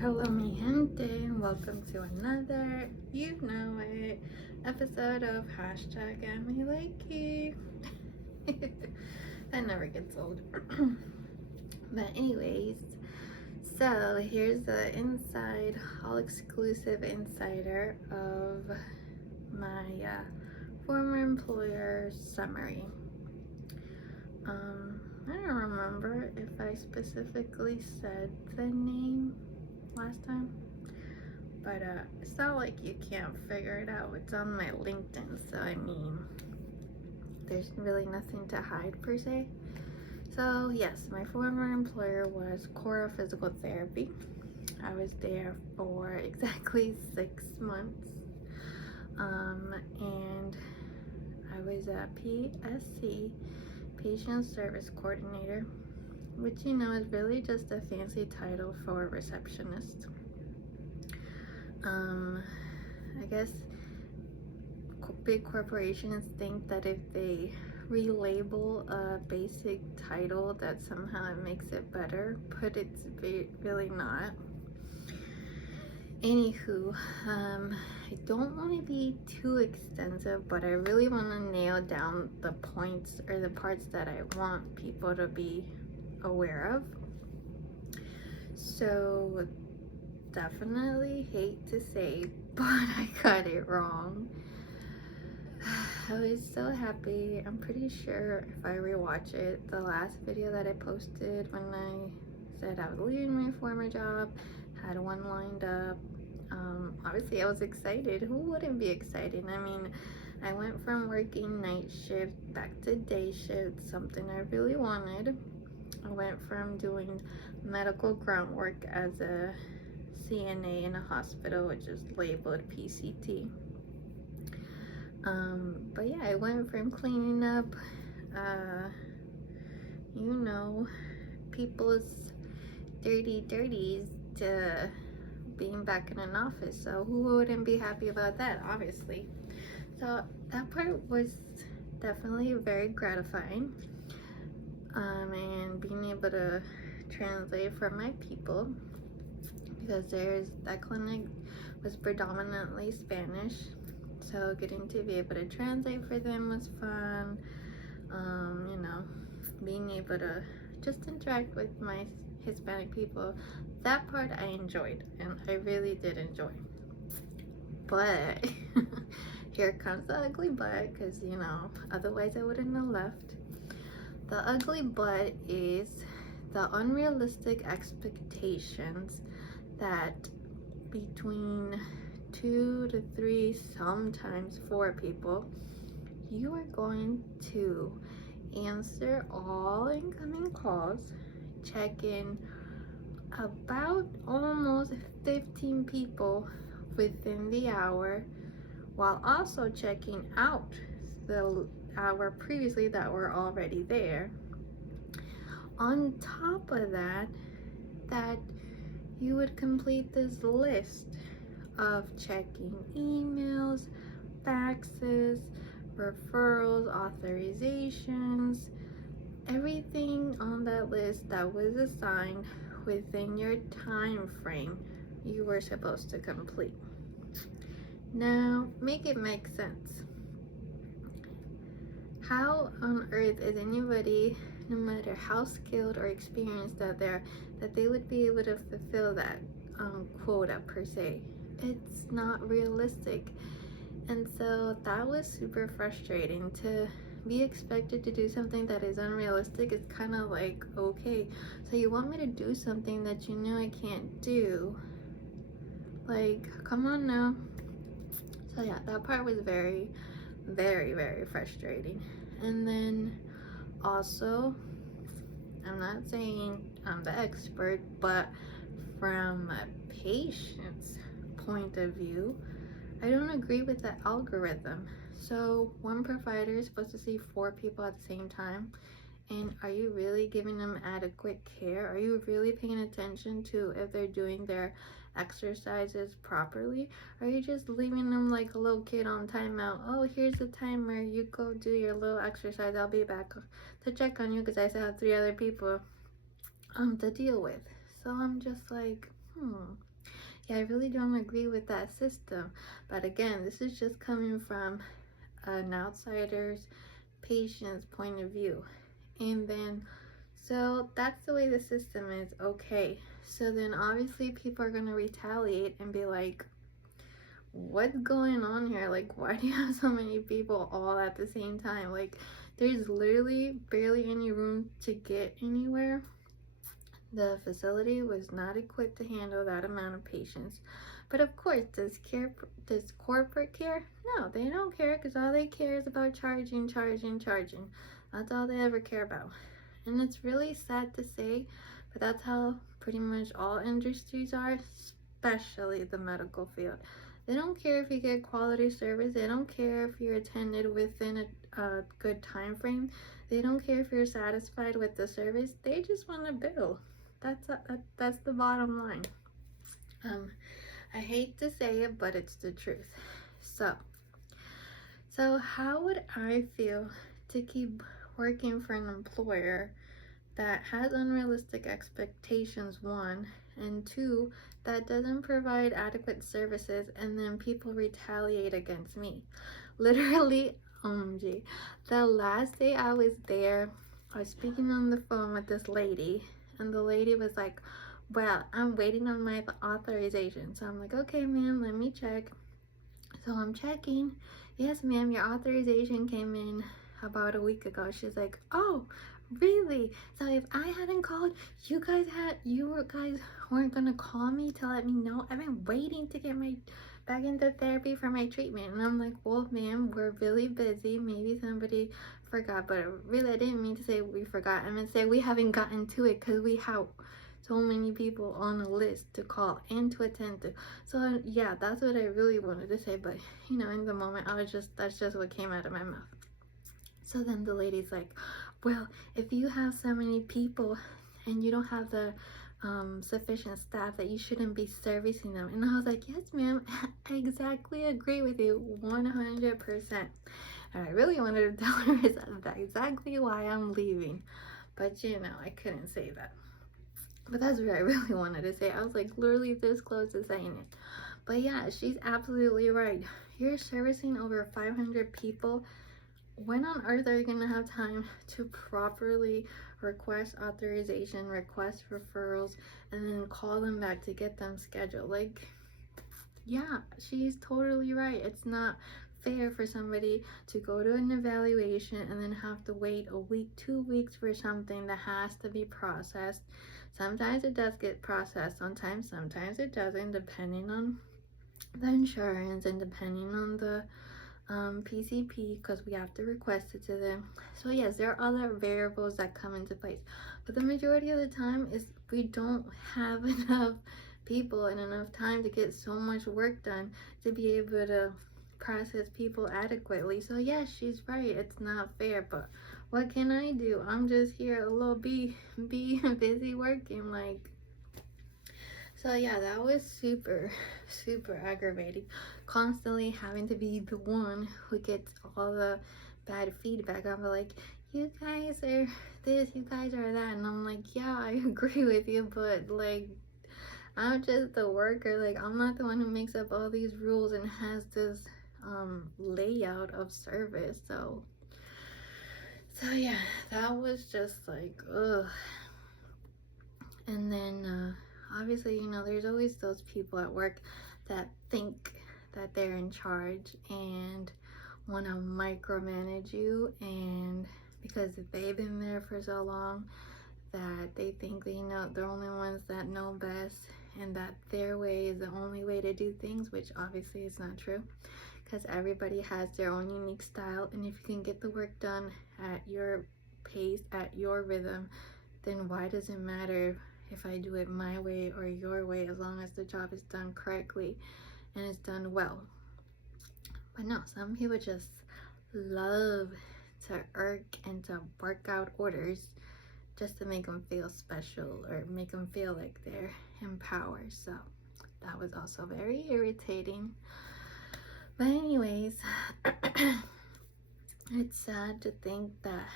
Hello, mi gente, and welcome to another, you know it, episode of hashtag Amilikey. That never gets old. But anyways, so here's the all exclusive insider of my former employer summary. I don't remember if I specifically said the name last time, but it's not like you can't figure it out. It's on my LinkedIn, so I mean, there's really nothing to hide per se. So yes, my former employer was Cora Physical Therapy. I was there for exactly 6 months, and I was a PSC, Patient Service Coordinator, which is really just a fancy title for a receptionist. I guess big corporations think that if they relabel a basic title that somehow it makes it better, but it's really not. Anywho, I don't want to be too extensive, but I really want to nail down the points or the parts that I want people to be aware of. So definitely hate to say, but I got it wrong. I was so happy. I'm pretty sure if I rewatch it, the last video that I posted when I said I was leaving my former job, had one lined up. Obviously I was excited. Who wouldn't be excited? I mean, I went from working night shift back to day shift, something I really wanted. I went from doing medical groundwork as a CNA in a hospital, which is labeled PCT. But yeah, I went from cleaning up, people's dirties to being back in an office. So who wouldn't be happy about that, obviously? So that part was definitely very gratifying. And being able to translate for my people, because that clinic was predominantly Spanish, so getting to be able to translate for them was fun. Being able to just interact with my Hispanic people, that part I enjoyed, and I really did enjoy. But here comes the ugly but, because otherwise I wouldn't have left. The ugly but is the unrealistic expectations that between 2 to 3, sometimes 4 people, you are going to answer all incoming calls, check in about almost 15 people within the hour, while also checking out the hour previously that were already there. On top of that you would complete this list of checking emails, faxes, referrals, authorizations, everything on that list that was assigned within your time frame you were supposed to complete. Now, make it make sense. How on earth is anybody, no matter how skilled or experienced that they would be able to fulfill that quota per se? It's not realistic. And so that was super frustrating. To be expected to do something that is unrealistic is kind of like, okay, so you want me to do something that you know I can't do? Like, come on now. So yeah, that part was very, very, very frustrating. And then also, I'm not saying I'm the expert, but from a patient's point of view, I don't agree with the algorithm. So one provider is supposed to see 4 people at the same time, and are you really giving them adequate care? Are you really paying attention to if they're doing their exercises properly? Or are you just leaving them like a little kid on timeout? Oh, here's the timer, you go do your little exercise, I'll be back to check on you because I still have 3 other people to deal with. So I'm just like, yeah, I really don't agree with that system. But again, this is just coming from an outsider's patient's point of view. And then, so that's the way the system is. Okay, so then obviously people are going to retaliate and be like, what's going on here? Like, why do you have so many people all at the same time? Like, there's literally barely any room to get anywhere. The facility was not equipped to handle that amount of patients. But of course, does corporate care? No, they don't care, because all they care is about charging, charging, charging. That's all they ever care about. And it's really sad to say, but that's how pretty much all industries are, especially the medical field. They don't care if you get quality service. They don't care if you're attended within a good time frame. They don't care if you're satisfied with the service. They just want to bill. That's the bottom line. I hate to say it, but it's the truth. So how would I feel to keep working for an employer that has unrealistic expectations, one, and two, that doesn't provide adequate services, and then people retaliate against me? Literally, OMG. The last day I was there, I was speaking on the phone with this lady, and the lady was like, well, I'm waiting on my authorization. So I'm like, okay, ma'am, let me check. So I'm checking. Yes, ma'am, your authorization came in about a week ago. She's like, oh, really? So if I hadn't called, you guys weren't gonna call me to let me know? I've been waiting to get back into therapy for my treatment. And I'm like, well, ma'am, we're really busy. Maybe somebody forgot, but really I didn't mean to say we forgot. I meant to say we haven't gotten to it because we have so many people on the list to call and to attend to. So yeah, that's what I really wanted to say, but in the moment that's just what came out of my mouth. So then the lady's like, well, if you have so many people and you don't have the sufficient staff, that you shouldn't be servicing them. And I was like, yes, ma'am, I exactly agree with you 100%. And I really wanted to tell her that's exactly why I'm leaving, but I couldn't say that. But that's what I really wanted to say. I was like literally this close to saying it. But yeah, she's absolutely right. You're servicing over 500 people. When on earth are you going to have time to properly request authorization, request referrals, and then call them back to get them scheduled? Like, yeah, she's totally right. It's not fair for somebody to go to an evaluation and then have to wait a week, 2 weeks for something that has to be processed. Sometimes it does get processed, sometimes it doesn't, depending on the insurance and depending on the PCP, because we have to request it to them. So yes, there are other variables that come into place, but the majority of the time is we don't have enough people and enough time to get so much work done to be able to process people adequately. So yes, she's right, it's not fair, but what can I do? I'm just here a little be busy working. Like, so yeah, that was super aggravating, constantly having to be the one who gets all the bad feedback. I'm like, you guys are this, you guys are that, and I'm like, yeah, I agree with you, but like, I'm just the worker. Like, I'm not the one who makes up all these rules and has this layout of service. So yeah, that was just like, ugh. And then obviously, there's always those people at work that think that they're in charge and want to micromanage you, and because they've been there for so long that they think they're only ones that know best, and that their way is the only way to do things, which obviously is not true, because everybody has their own unique style. And if you can get the work done at your pace, at your rhythm, then why does it matter if I do it my way or your way, as long as the job is done correctly and it's done well? But no, some people just love to irk and to bark out orders just to make them feel special or make them feel like they're in power. So that was also very irritating. But anyways, it's sad to think that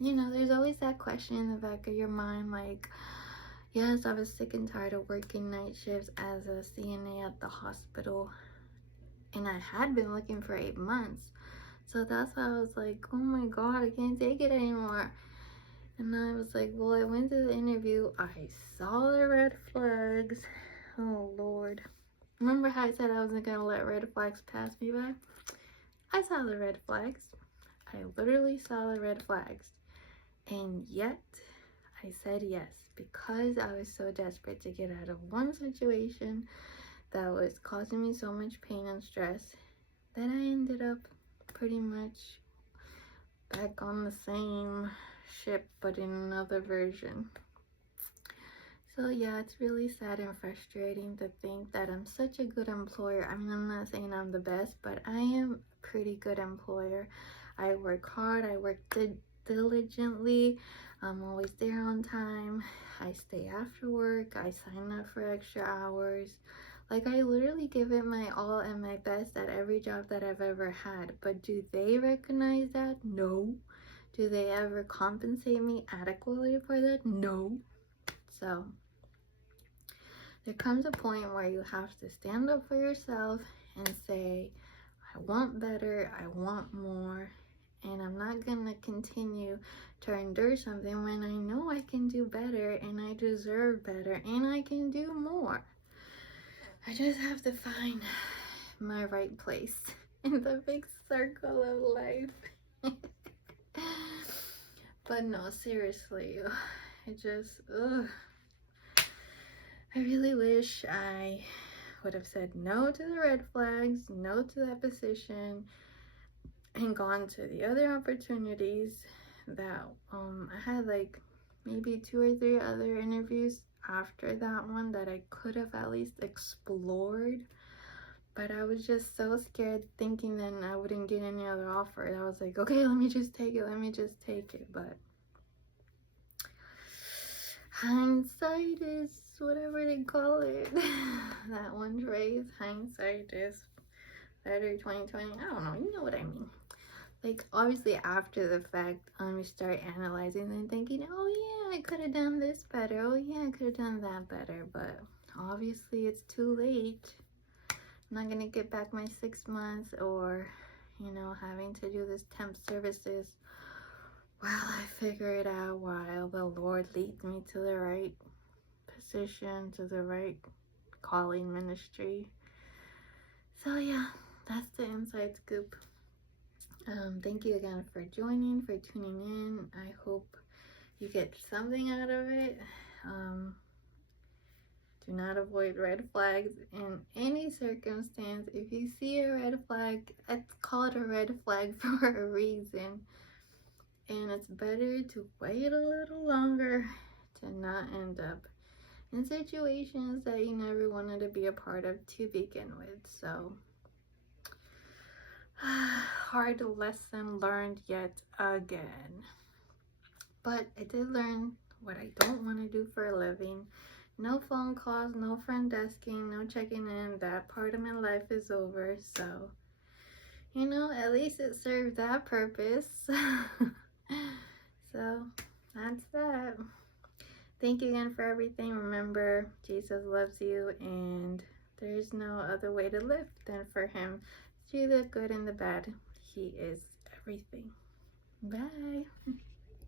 there's always that question in the back of your mind, like, Yes, I was sick and tired of working night shifts as a CNA at the hospital, and I had been looking for 8 months. So that's why I was like, oh my god, I can't take it anymore. And I was like, well, I went to the interview, I saw the red flags. Oh Lord. Remember how I said I wasn't gonna let red flags pass me by? I saw the red flags. I literally saw the red flags. And yet, I said yes because I was so desperate to get out of one situation that was causing me so much pain and stress that I ended up pretty much back on the same ship but in another version. So yeah, it's really sad and frustrating to think that I'm such a good employer. I mean, I'm not saying I'm the best, but I am a pretty good employer. I work hard, I work diligently, I'm always there on time, I stay after work, I sign up for extra hours. Like, I literally give it my all and my best at every job that I've ever had. But do they recognize that? No. Do they ever compensate me adequately for that? No. So there comes a point where you have to stand up for yourself and say, I want better, I want more, and I'm not gonna continue to endure something when I know I can do better and I deserve better and I can do more. I just have to find my right place in the big circle of life. But no, seriously, I just, I really wish I would have said no to the red flags, no to that position, and gone to the other opportunities that I had, like maybe 2 or 3 other interviews after that one that I could have at least explored. But I was just so scared thinking that I wouldn't get any other offer. I was like, okay, let me just take it. But hindsight is whatever they call it. That one phrase, hindsight is better 2020. I don't know, you know what I mean. Like, obviously after the fact, you start analyzing and thinking, oh yeah, I could have done this better. Oh yeah, I could have done that better. But obviously it's too late. I'm not gonna get back my 6 months or, having to do this temp services while I figure it out, while the Lord leads me to the right position, to the right calling ministry. So yeah, that's the inside scoop. Thank you again for joining, for tuning in. I hope you get something out of it. Do not avoid red flags in any circumstance. If you see a red flag, it's called a red flag for a reason. And it's better to wait a little longer to not end up in situations that you never wanted to be a part of to begin with. So, hard lesson learned yet again. But I did learn what I don't want to do for a living. No phone calls, no front desking, no checking in. That part of my life is over. So, at least it served that purpose. So, that's that. Thank you again for everything. Remember, Jesus loves you, and there's no other way to live than for Him. Through the good and the bad, He is everything. Bye.